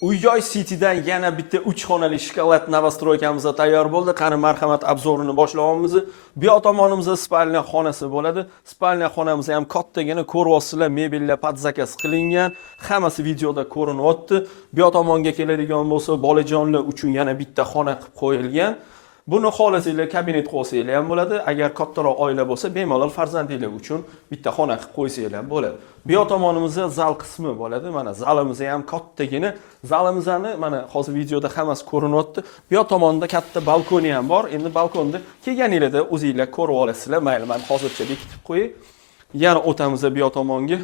Uy-joy City'dan yana bitta 3 xonali shikolat novostroykamiz tayyor bo'ldi. Qani marhamat obzorini boshlaymiz. Bu yoq tomonimizda spalnya xonasi bo'ladi. Spalnya xonamiz ham kattagina, ko'ryapsizlar, mebellar podzakaz qilingan. Hammasi videoda ko'rinyapti. Bu yoq tomonga keladigan bo'lsa, bolajonlar uchun yana bitta xona qilib qo'yilgan. Buni xohlasanglar kabinet qo'ysanglar ham bo'ladi. Agar kattaroq oila bo'lsa, bemalol farzandinglar uchun bitta xona qilib qo'ysanglar ham bo'ladi. Bu yoq tomonimizda zal qismi bo'ladi. Mana zalimiz ham kattagina. Zalimizni mana hozir videoda hammasi ko'rinyapti. Bu yoq tomonda katta balkoni ham bor. Endi balkonda kelganinglarda o'zingizlar ko'rib olasizlar. Mayli, men hozircha bekitib qo'yay. Yana o'tamiz bu yoq tomonga.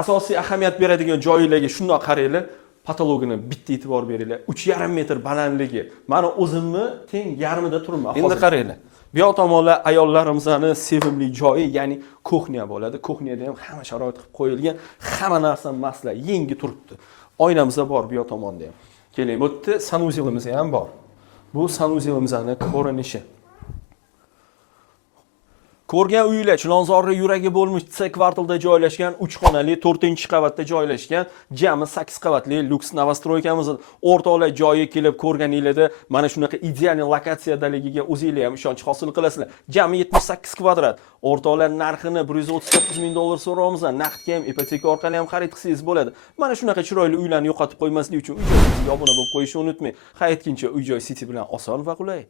Asosiy ahamiyat beradigan joylarga shundoq qaranglar. Patologini bitta e'tibor beringlar. 3,5 metr balandligi. Mana o'zimni teng yarmida turibman. Endi qaranglar. Bu yoq tomonlar ayollarimizning sevimli joyi, ya'ni kuxnya bo'ladi. Kuxnyada ham hamma sharoit qilib qo'yilgan, hamma narsa masla, yengi turibdi. Oynamiz bor bu yoq tomonda ham. Keling, bu yerda sanuzelimiz ham bor. Bu sanuzelimizning ko'rinishi. Ko'rgan uylar Chilonzor yuragi bo'lmish C kvartalda joylashgan 3 xonali 4-qavatda joylashgan jami 8 qavatli lyuks novostroykamiz. O'rtoqlar joyi kelib ko'rganinglarda mana shunaqa ideal lokatsiyadaligiga o'zingizlar ham ishonch hosil qilasizlar. Jami 78 kvadrat. O'rtoqlar narxini 139 ming dollar so'raymiz. Naqdga ham, ipoteka orqali ham xarid qilsangiz bo'ladi. Mana shunaqa chiroyli uylarni yo'qotib qo'ymaslik uchun uy-joyimizga obuna bo'lib qo'yishni unutmang. Hayotkincha Uy-joy City bilan oson va qulay.